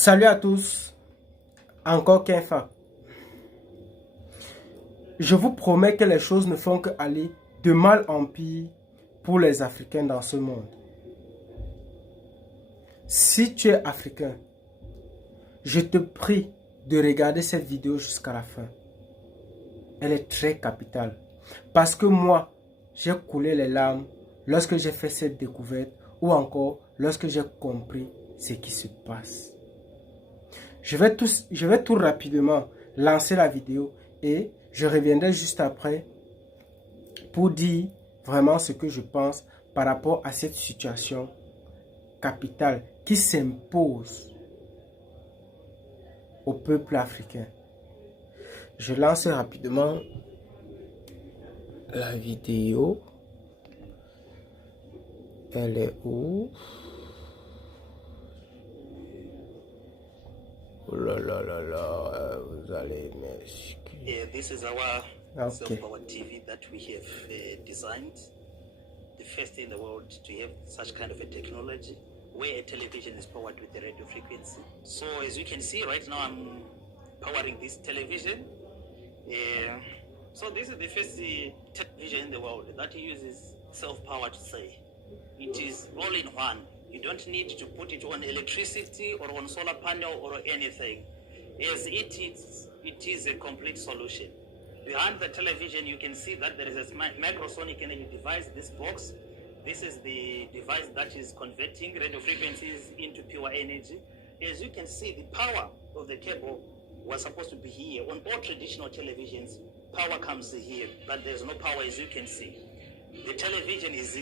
Salut à tous, encore Kenfa. Je vous promets que les choses ne font qu'aller de mal en pire pour les Africains dans ce monde. Si tu es africain, je te prie de regarder cette vidéo jusqu'à la fin. Elle est très capitale. Parce que moi, j'ai coulé les larmes lorsque j'ai fait cette découverte ou encore lorsque j'ai compris ce qui se passe. Je vais tout rapidement lancer la vidéo et je reviendrai juste après pour dire vraiment ce que je pense par rapport à cette situation capitale qui s'impose au peuple africain. Je lance rapidement la vidéo. Elle est où? Oh là là là là, vous allez m'excuser. Yeah, this is our Okay. self-powered TV that we have designed. The first in the world to have such kind of a technology where a television is powered with the radio frequency. So as you can see right now, I'm powering this television. So this is the first television in the world that uses self-powered say. It is all in one. You don't need to put it on electricity or on solar panel or anything. As it is a complete solution. Behind the television, you can see that there is a microsonic energy device, this box. This is the device that is converting radio frequencies into pure energy. As you can see, the power of the cable was supposed to be here. On all traditional televisions, power comes here, but there's no power, as you can see. The television is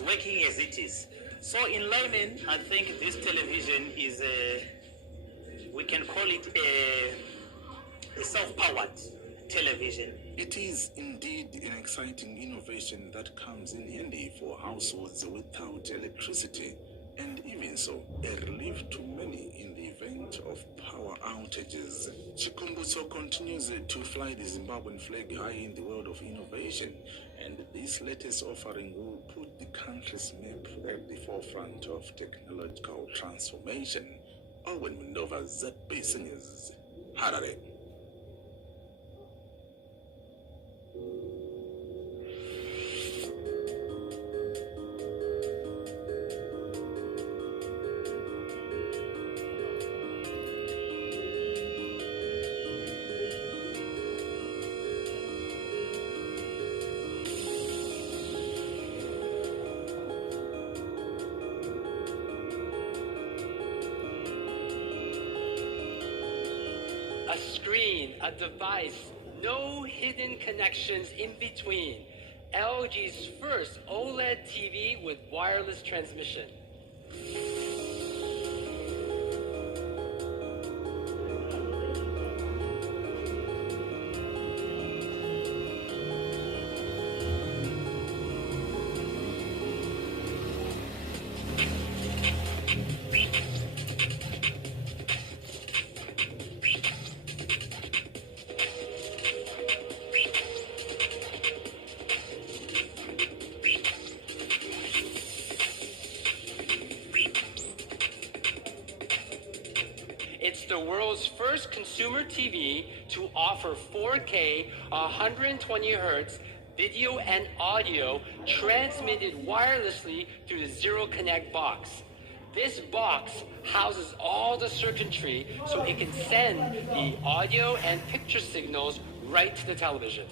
working as it is. So in layman, I think this television is we can call it a self-powered television. It is indeed an exciting innovation that comes in handy for households without electricity, and even so, a relief to many in the event of power outages. Chikumbutso continues to fly the Zimbabwean flag high in the world of innovation, and this latest offering will put the country's map at the forefront of technological transformation. Owen Mindova, ZBC News, Harare. A screen, a device, no hidden connections in between. LG's first OLED TV with wireless transmission. It's the world's first consumer TV to offer 4K 120 Hz video and audio transmitted wirelessly through the Zero Connect box. This box houses all the circuitry so it can send the audio and picture signals right to the television.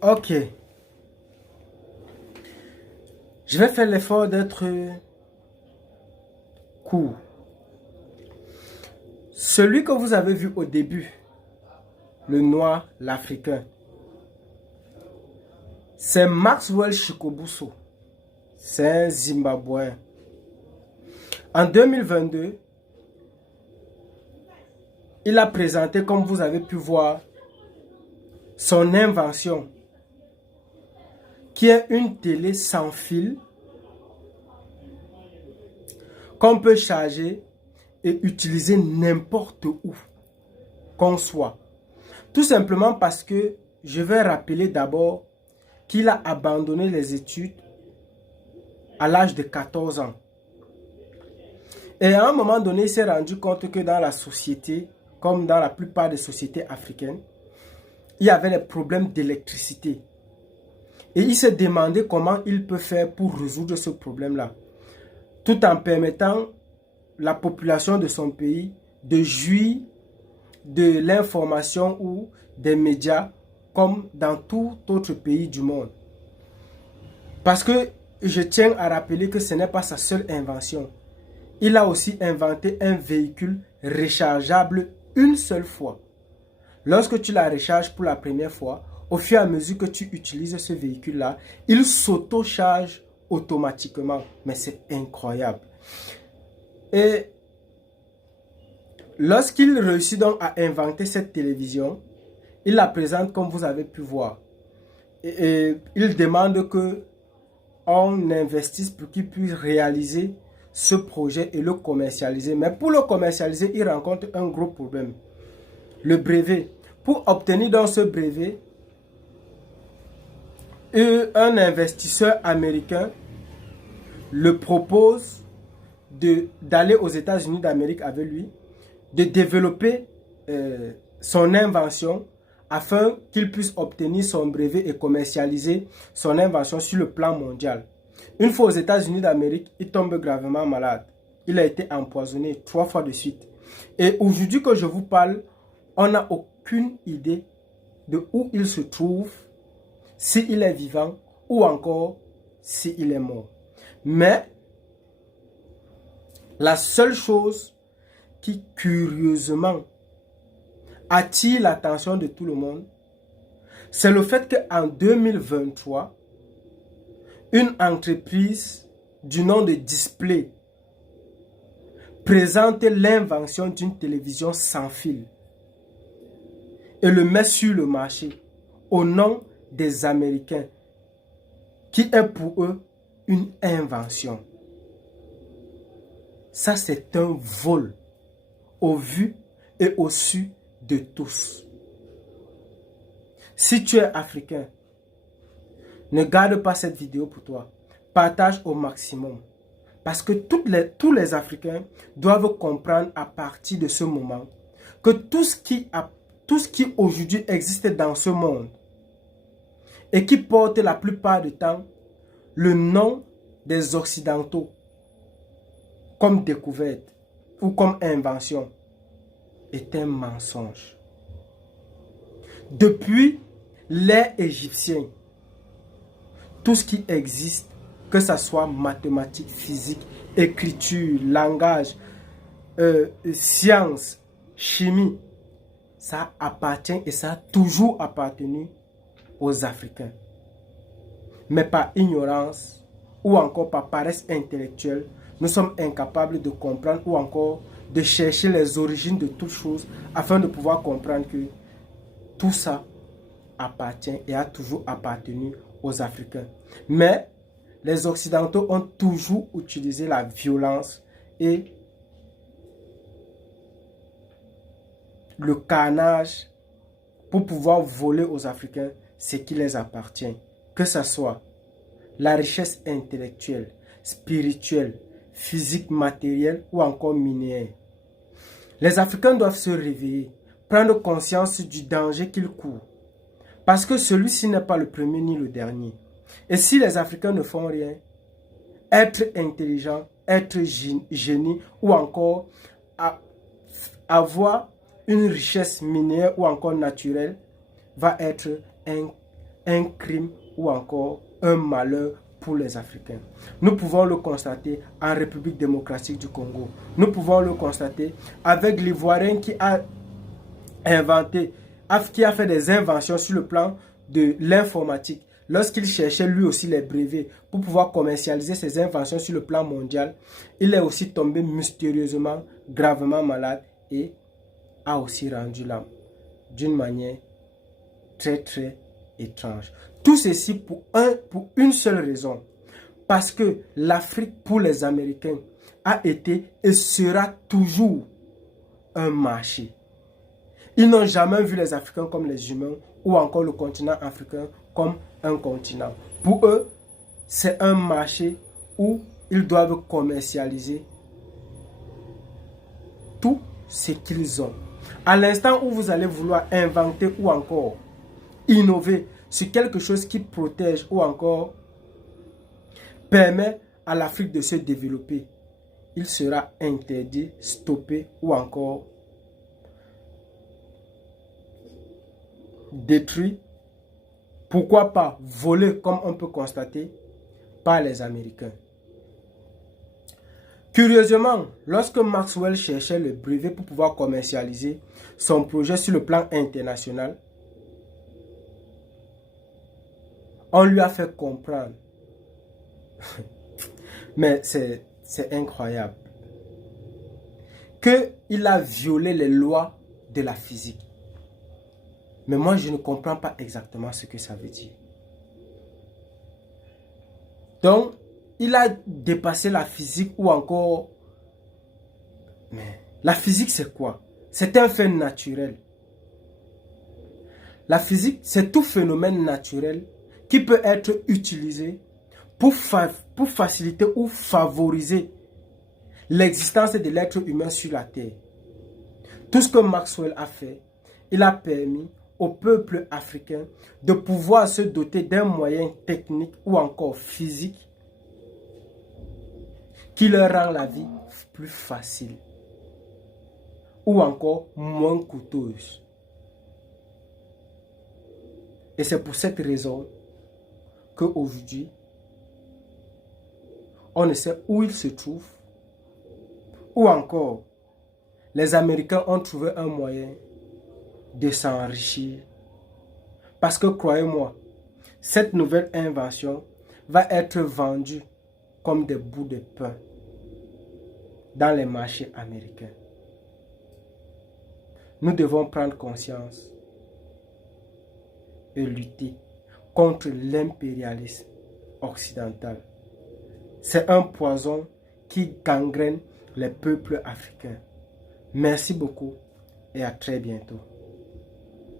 Ok. Je vais faire l'effort d'être court. Celui que vous avez vu au début, le noir, l'Africain, c'est Maxwell Chikumbutso. C'est un Zimbabwéen. En 2022, il a présenté, comme vous avez pu voir, son invention, qui est une télé sans fil qu'on peut charger et utiliser n'importe où qu'on soit. Tout simplement parce que je vais rappeler d'abord qu'il a abandonné les études à l'âge de 14 ans. Et à un moment donné, il s'est rendu compte que dans la société, comme dans la plupart des sociétés africaines, il y avait des problèmes d'électricité. Et il s'est demandé comment il peut faire pour résoudre ce problème-là, tout en permettant la population de son pays de jouir de l'information ou des médias comme dans tout autre pays du monde. Parce que je tiens à rappeler que ce n'est pas sa seule invention. Il a aussi inventé un véhicule rechargeable une seule fois. Lorsque tu la recharges pour la première fois, au fur et à mesure que tu utilises ce véhicule-là, il s'auto-charge automatiquement. Mais c'est incroyable. Et lorsqu'il réussit donc à inventer cette télévision, il la présente comme vous avez pu voir. Et il demande que on investisse pour qu'il puisse réaliser ce projet et le commercialiser. Mais pour le commercialiser, il rencontre un gros problème. Le brevet. Pour obtenir dans ce brevet, un investisseur américain le propose d'aller aux États-Unis d'Amérique avec lui, de développer son invention afin qu'il puisse obtenir son brevet et commercialiser son invention sur le plan mondial. Une fois aux États-Unis d'Amérique, il tombe gravement malade. Il a été empoisonné 3 fois de suite. Et aujourd'hui que je vous parle, on n'a aucune idée de où il se trouve, s'il est vivant ou encore s'il est mort. Mais la seule chose qui curieusement attire l'attention de tout le monde, c'est le fait qu'en 2023, une entreprise du nom de Display présente l'invention d'une télévision sans fil et le met sur le marché au nom des Américains, qui est pour eux une invention. Ça, c'est un vol au vu et au su de tous. Si tu es africain, ne garde pas cette vidéo pour toi. Partage au maximum. Parce que tous les Africains doivent comprendre à partir de ce moment que tout ce qui aujourd'hui existe dans ce monde et qui porte la plupart du temps le nom des Occidentaux comme découverte ou comme invention est un mensonge. Depuis l'ère égyptienne, tout ce qui existe, que ce soit mathématiques, physique, écriture, langage, science, chimie, ça appartient et ça a toujours appartenu aux Africains. Mais par ignorance ou encore par paresse intellectuelle, nous sommes incapables de comprendre ou encore de chercher les origines de toutes choses afin de pouvoir comprendre que tout ça appartient et a toujours appartenu aux Africains. Mais les Occidentaux ont toujours utilisé la violence et le carnage pour pouvoir voler aux Africains ce qui les appartient. Que ce soit la richesse intellectuelle, spirituelle, physique, matérielle ou encore minière. Les Africains doivent se réveiller, prendre conscience du danger qu'ils courent. Parce que celui-ci n'est pas le premier ni le dernier. Et si les Africains ne font rien, être intelligent, être génie ou encore avoir une richesse minière ou encore naturelle va être un crime ou encore un malheur pour les Africains. Nous pouvons le constater en République démocratique du Congo. Nous pouvons le constater avec l'Ivoirien qui a fait des inventions sur le plan de l'informatique. Lorsqu'il cherchait lui aussi les brevets pour pouvoir commercialiser ses inventions sur le plan mondial, il est aussi tombé mystérieusement, gravement malade et a aussi rendu l'âme d'une manière très très étrange. Tout ceci pour une seule raison. Parce que l'Afrique pour les Américains a été et sera toujours un marché. Ils n'ont jamais vu les Africains comme les humains ou encore le continent africain comme un continent. Pour eux, c'est un marché où ils doivent commercialiser tout ce qu'ils ont. À l'instant où vous allez vouloir inventer ou encore innover sur quelque chose qui protège ou encore permet à l'Afrique de se développer, il sera interdit, stoppé ou encore détruit. Pourquoi pas volé, comme on peut constater, par les Américains. Curieusement, lorsque Maxwell cherchait le brevet pour pouvoir commercialiser son projet sur le plan international, on lui a fait comprendre. Mais c'est incroyable. Qu'il a violé les lois de la physique. Mais moi, je ne comprends pas exactement ce que ça veut dire. Donc, il a dépassé la physique ou encore... Mais la physique, c'est quoi? C'est un fait naturel. La physique, c'est tout phénomène naturel qui peut être utilisé pour faciliter ou favoriser l'existence de l'être humain sur la Terre. Tout ce que Maxwell a fait, il a permis au peuple africain de pouvoir se doter d'un moyen technique ou encore physique qui leur rend la vie plus facile ou encore moins coûteuse. Et c'est pour cette raison qu'aujourd'hui, on ne sait où il se trouve ou encore les Américains ont trouvé un moyen de s'enrichir. Parce que croyez-moi, cette nouvelle invention va être vendue comme des bouts de pain dans les marchés américains. Nous devons prendre conscience et lutter contre l'impérialisme occidental. C'est un poison qui gangrène les peuples africains. Merci beaucoup et à très bientôt.